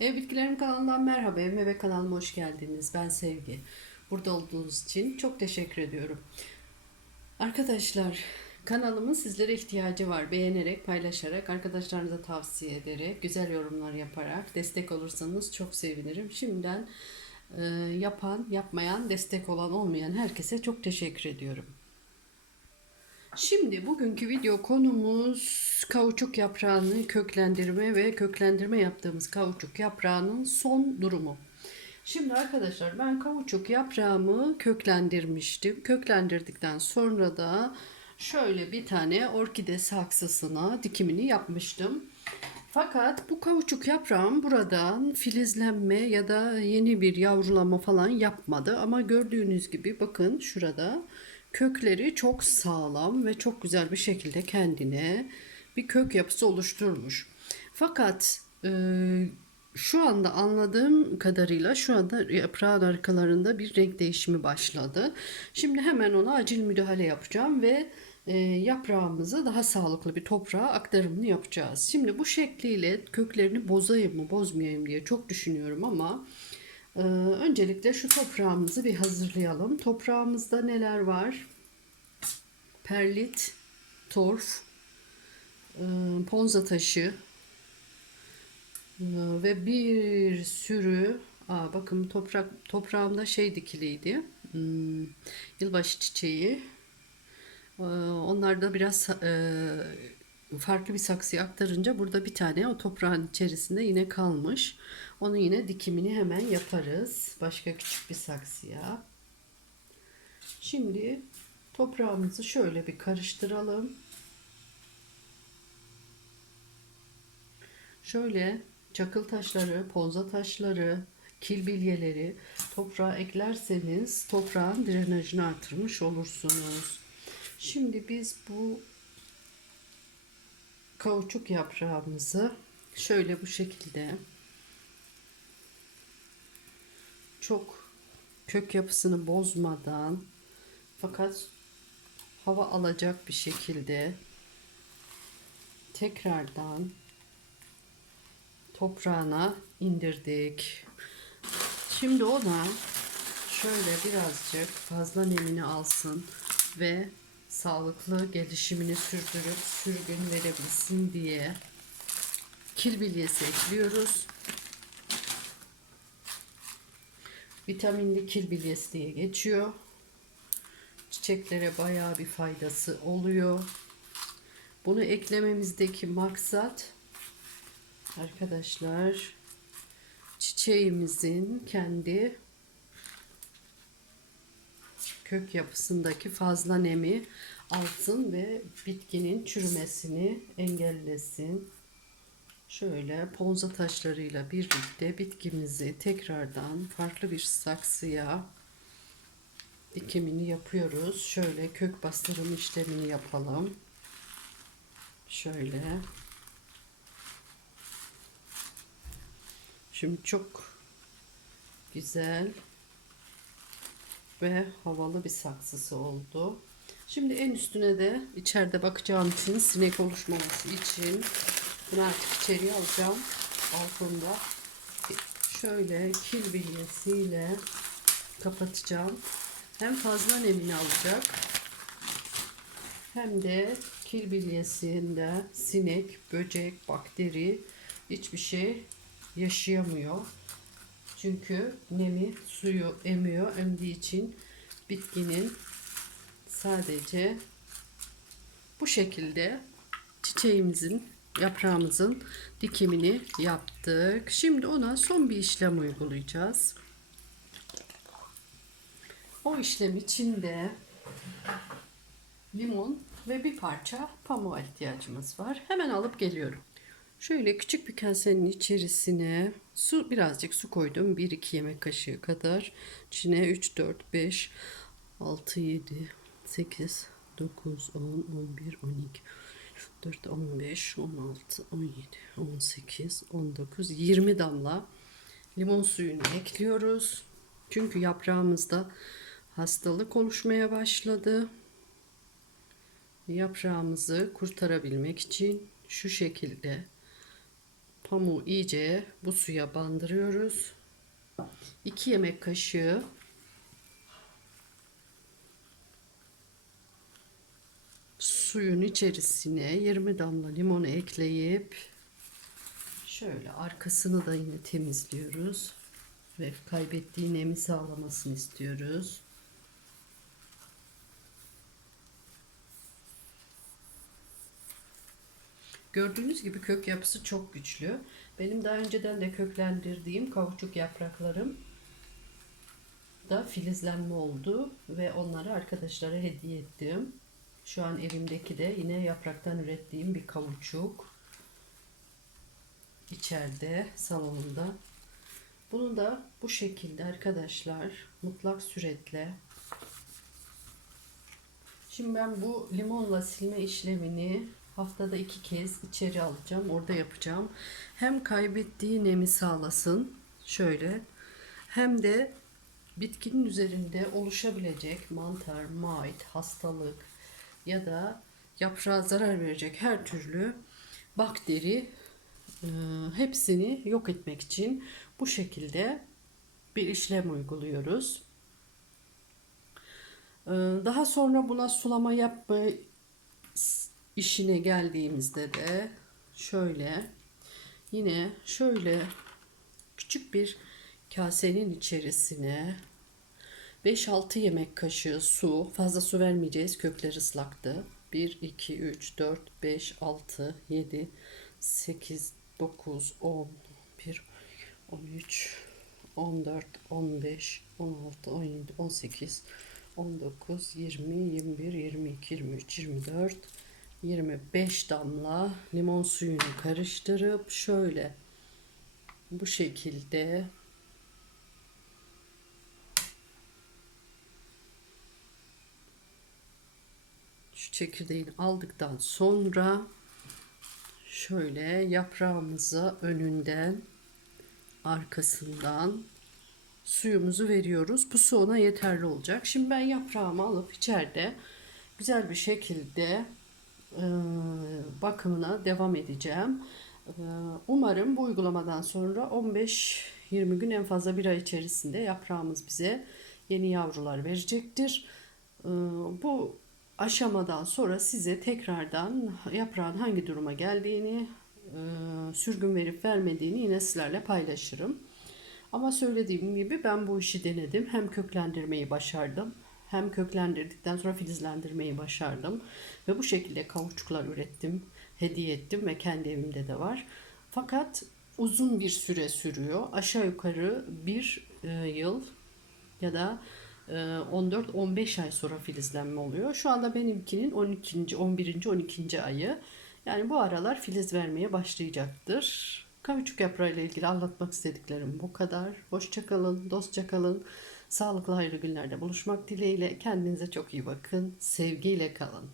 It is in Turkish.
Ev Bitkilerim kanalından merhaba. Evime ve kanalıma hoş geldiniz. Ben Sevgi. Burada olduğunuz için çok teşekkür ediyorum. Arkadaşlar kanalımın sizlere ihtiyacı var. Beğenerek, paylaşarak, arkadaşlarınıza tavsiye ederek, güzel yorumlar yaparak destek olursanız çok sevinirim. Şimdiden e, yapan, yapmayan, destek olan, olmayan herkese çok teşekkür ediyorum. Şimdi bugünkü video konumuz kauçuk yaprağını köklendirme ve köklendirme yaptığımız kauçuk yaprağının son durumu. Şimdi arkadaşlar ben kauçuk yaprağımı köklendirmiştim. Köklendirdikten sonra da şöyle bir tane orkide saksısına dikimini yapmıştım. Fakat bu kauçuk yaprağım buradan filizlenme ya da yeni bir yavrulama falan yapmadı. Ama gördüğünüz gibi bakın şurada kökleri çok sağlam ve çok güzel bir şekilde kendine bir kök yapısı oluşturmuş. Fakat e, şu anda anladığım kadarıyla şu anda yaprağın arkalarında bir renk değişimi başladı. Şimdi hemen ona acil müdahale yapacağım ve e, yaprağımızı daha sağlıklı bir toprağa aktarımını yapacağız. Şimdi bu şekliyle köklerini bozayım mı bozmayayım diye çok düşünüyorum ama ee, öncelikle şu toprağımızı bir hazırlayalım. Toprağımızda neler var? Perlit, torf, e, ponza taşı e, ve bir sürü Aa, bakın toprak toprağımda şey dikiliydi. Hmm, yılbaşı çiçeği. Ee, Onlar da biraz e, farklı bir saksıya aktarınca burada bir tane o toprağın içerisinde yine kalmış. Onu yine dikimini hemen yaparız. Başka küçük bir saksıya. Şimdi toprağımızı şöyle bir karıştıralım. Şöyle çakıl taşları, ponza taşları, kil bilyeleri toprağa eklerseniz toprağın drenajını artırmış olursunuz. Şimdi biz bu kauçuk yaprağımızı şöyle bu şekilde çok kök yapısını bozmadan fakat hava alacak bir şekilde tekrardan toprağına indirdik. Şimdi ona şöyle birazcık fazla nemini alsın ve sağlıklı gelişimini sürdürüp sürgün verebilsin diye kil bilyesi ekliyoruz. Vitaminli kil bilyesi diye geçiyor. Çiçeklere bayağı bir faydası oluyor. Bunu eklememizdeki maksat arkadaşlar çiçeğimizin kendi kök yapısındaki fazla nemi alsın ve bitkinin çürümesini engellesin. Şöyle ponza taşlarıyla birlikte bitkimizi tekrardan farklı bir saksıya dikimini yapıyoruz. Şöyle kök bastırım işlemini yapalım. Şöyle. Şimdi çok güzel ve havalı bir saksısı oldu. Şimdi en üstüne de içeride bakacağım için sinek oluşmaması için bunu artık içeriye alacağım. Balkonda şöyle kil bilyesiyle kapatacağım. Hem fazla nemini alacak hem de kil bilyesinde sinek, böcek, bakteri hiçbir şey yaşayamıyor. Çünkü nemi suyu emiyor. Emdiği için bitkinin sadece bu şekilde çiçeğimizin yaprağımızın dikimini yaptık. Şimdi ona son bir işlem uygulayacağız. O işlem için de limon ve bir parça pamuğa ihtiyacımız var. Hemen alıp geliyorum. Şöyle küçük bir kasenin içerisine su birazcık su koydum. 1-2 yemek kaşığı kadar. İçine 3, 4, 5, 6, 7, 8, 9, 10, 11, 12, 4, 15, 16, 17, 18, 19, 20 damla limon suyunu ekliyoruz. Çünkü yaprağımızda hastalık oluşmaya başladı. Yaprağımızı kurtarabilmek için şu şekilde pamuğu iyice bu suya bandırıyoruz. 2 yemek kaşığı suyun içerisine 20 damla limonu ekleyip şöyle arkasını da yine temizliyoruz ve kaybettiği nemi sağlamasını istiyoruz. Gördüğünüz gibi kök yapısı çok güçlü. Benim daha önceden de köklendirdiğim kauçuk yapraklarım da filizlenme oldu ve onları arkadaşlara hediye ettim. Şu an elimdeki de yine yapraktan ürettiğim bir kauçuk. İçeride salonumda. Bunu da bu şekilde arkadaşlar mutlak süretle Şimdi ben bu limonla silme işlemini haftada iki kez içeri alacağım. Orada yapacağım. Hem kaybettiği nemi sağlasın. Şöyle. Hem de bitkinin üzerinde oluşabilecek mantar, mait, hastalık ya da yaprağa zarar verecek her türlü bakteri e, hepsini yok etmek için bu şekilde bir işlem uyguluyoruz. E, Daha sonra buna sulama yapma işine geldiğimizde de şöyle yine şöyle küçük bir kasenin içerisine 5-6 yemek kaşığı su fazla su vermeyeceğiz kökler ıslaktı. 1 2 3 4 5 6 7 8 9 10 1 13 14 15 16 17 18 19 20 21 22 23 24 25 damla limon suyunu karıştırıp şöyle bu şekilde şu çekirdeğini aldıktan sonra şöyle yaprağımıza önünden arkasından suyumuzu veriyoruz. Bu su ona yeterli olacak. Şimdi ben yaprağımı alıp içeride güzel bir şekilde bakımına devam edeceğim. E, umarım bu uygulamadan sonra 15-20 gün en fazla bir ay içerisinde yaprağımız bize yeni yavrular verecektir. E, bu aşamadan sonra size tekrardan yaprağın hangi duruma geldiğini, e, sürgün verip vermediğini yine sizlerle paylaşırım. Ama söylediğim gibi ben bu işi denedim. Hem köklendirmeyi başardım. Hem köklendirdikten sonra filizlendirmeyi başardım. Ve bu şekilde kauçuklar ürettim. Hediye ettim ve kendi evimde de var. Fakat uzun bir süre sürüyor. Aşağı yukarı bir e, yıl ya da 14-15 ay sonra filizlenme oluyor. Şu anda benimkinin 12. 11. 12. ayı. Yani bu aralar filiz vermeye başlayacaktır. Kavuçuk yaprağı ile ilgili anlatmak istediklerim bu kadar. Hoşça kalın, dostça kalın. Sağlıklı hayırlı günlerde buluşmak dileğiyle. Kendinize çok iyi bakın. Sevgiyle kalın.